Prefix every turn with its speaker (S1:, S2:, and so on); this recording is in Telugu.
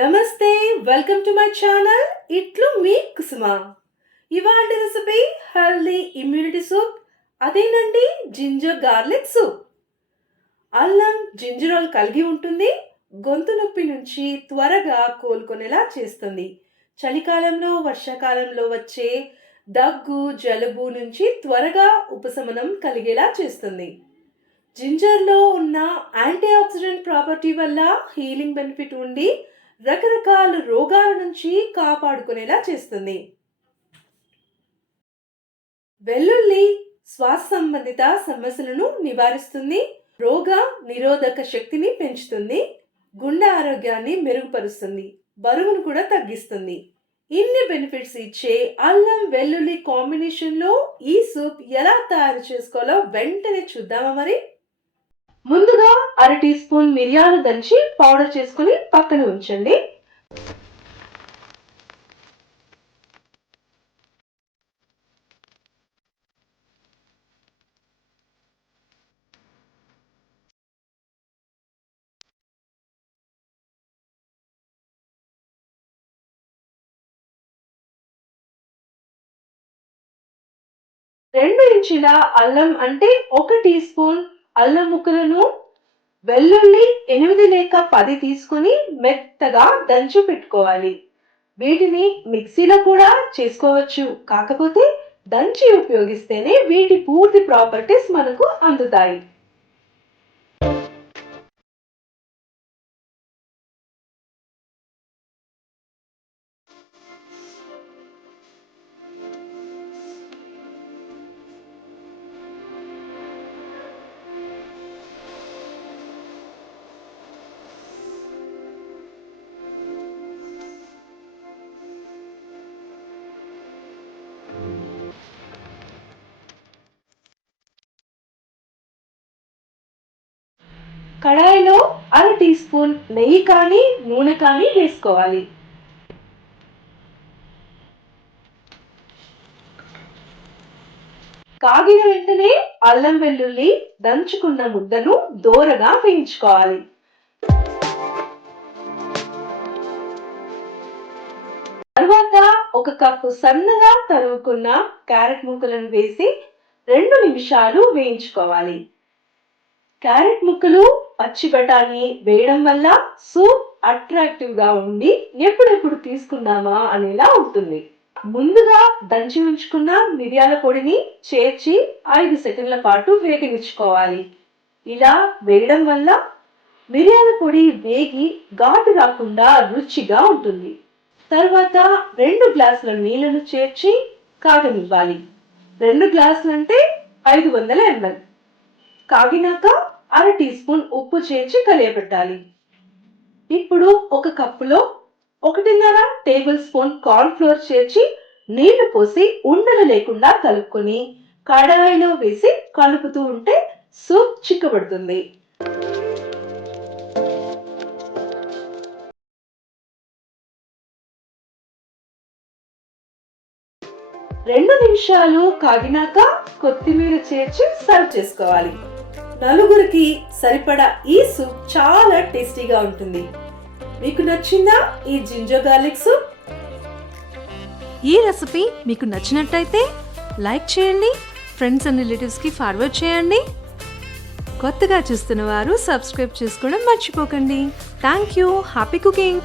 S1: నమస్తే వెల్కమ్ టు మై ఛానల్ ఇట్లు మీ కుసుమ. ఇవాళ రెసిపీ హెల్దీ ఇమ్యూనిటీ సూప్ అదేనండి జింజర్ గార్లిక్ సూప్ అల్లం జింజరాల్ కలిగి ఉంటుంది గొంతు నొప్పి నుంచి త్వరగా కోలుకునేలా చేస్తుంది. చలికాలంలో వర్షాకాలంలో వచ్చే దగ్గు జలుబు నుంచి త్వరగా ఉపశమనం కలిగేలా చేస్తుంది. జింజర్లో ఉన్న యాంటీ ఆక్సిడెంట్ ప్రాపర్టీ వల్ల హీలింగ్ బెనిఫిట్ ఉండి రకరకాల రోగాల నుంచి కాపాడుకునేలా చేస్తుంది. వెల్లుల్లి శ్వాస సంబంధిత సమస్యలను నివారిస్తుంది. రోగ నిరోధక శక్తిని పెంచుతుంది. గుండె ఆరోగ్యాన్ని మెరుగుపరుస్తుంది. బరువును కూడా తగ్గిస్తుంది. ఇన్ని బెనిఫిట్స్ ఇచ్చే అల్లం వెల్లుల్లి కాంబినేషన్లో ఈ సూప్ ఎలా తయారు చేసుకోవాలో వెంటనే చూద్దామా మరి? ముందుగా అర టీ స్పూన్ మిరియాలు దంచి పౌడర్ చేసుకుని పక్కన ఉంచండి. రెండు ఇంచుల అల్లం అంటే ఒక టీ స్పూన్ అల్లం ముక్కలను వెల్లుల్లి ఎనిమిది లేక పది తీసుకుని మెత్తగా దంచి పెట్టుకోవాలి. వీటిని మిక్సీలో కూడా చేసుకోవచ్చు. కాకపోతే దంచి ఉపయోగిస్తేనే వీటి పూర్తి ప్రాపర్టీస్ మనకు అందుతాయి. కడాయిలో అర టీ స్పూన్ నెయ్యి కానీ నూనె కానీ వేసుకోవాలి. కాగిన వెంటనే అల్లం వెల్లుల్లి దంచుకున్న ముద్దను దోరగా వేయించుకోవాలి. తర్వాత ఒక కప్పు సన్నగా తరుగుకున్న క్యారెట్ ముక్కలను వేసి రెండు నిమిషాలు వేయించుకోవాలి. క్యారెట్ ముక్కలు పచ్చి బఠానీ వేయడం వల్ల సూప్ అట్రాక్టివ్గా ఉండి ఎప్పుడెప్పుడు తీసుకుందామా అనేలా ఉంటుంది. ముందుగా దంచి ఉంచుకున్న మిరియాల పొడిని చేర్చి ఐదు సెకండ్ల పాటు వేగనిచ్చుకోవాలి. ఇలా వేయడం వల్ల మిరియాల పొడి వేగి ఘాటు రాకుండా రుచిగా ఉంటుంది. తర్వాత రెండు గ్లాసుల నీళ్ళను చేర్చి కాగనివ్వాలి. రెండు గ్లాసులు అంటే ఐదు వందల ఎంఎల్. కాగినాక అర టీ స్పూన్ ఉప్పు చేర్చి కలియబెట్టాలి. ఇప్పుడు ఒక కప్పులో ఒకటిన్నర టేబుల్ స్పూన్ కార్న్ ఫ్లోర్ చేర్చి నీళ్ళు పోసి ఉండలు లేకుండా కలుపుకొని కడాయిలో వేసి కలుపుతూ ఉంటే సూప్ చిక్కబడుతుంది. రెండు నిమిషాలు కాగినాక కొత్తిమీర చేర్చి సర్వ్ చేసుకోవాలి. నలుగురికి సరిపడా ఈ సూప్ చాలా టేస్టీగా ఉంటుంది. మీకు నచ్చిందా ఈ జింజర్ గార్లిక్ సూప్?
S2: ఈ రెసిపీ మీకు నచ్చినట్టయితే లైక్ చేయండి ఫ్రెండ్స్ అండ్ రిలేటివ్స్కి ఫార్వర్డ్ చేయండి. కొత్తగా చూస్తున్న వారు సబ్స్క్రైబ్ చేసుకోవడం మర్చిపోకండి. Thank you. Happy cooking.